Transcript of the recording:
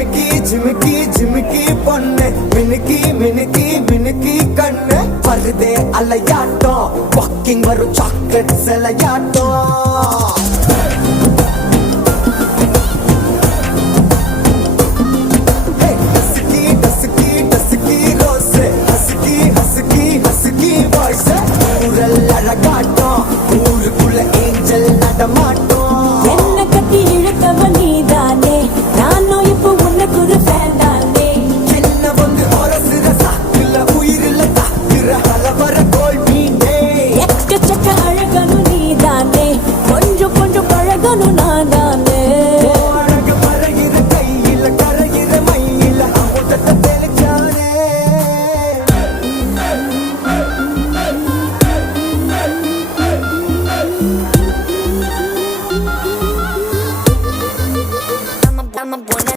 ஜிமிக்கி ஜிமிக்கி ஜிமிக்கி பொண்ணு மினுக்கி மினுக்கி மினுக்கி கண்ணு வருதே அலையாட்டம் வாக்கிங் வரும் சாக்லேட் சிலையாட்டம்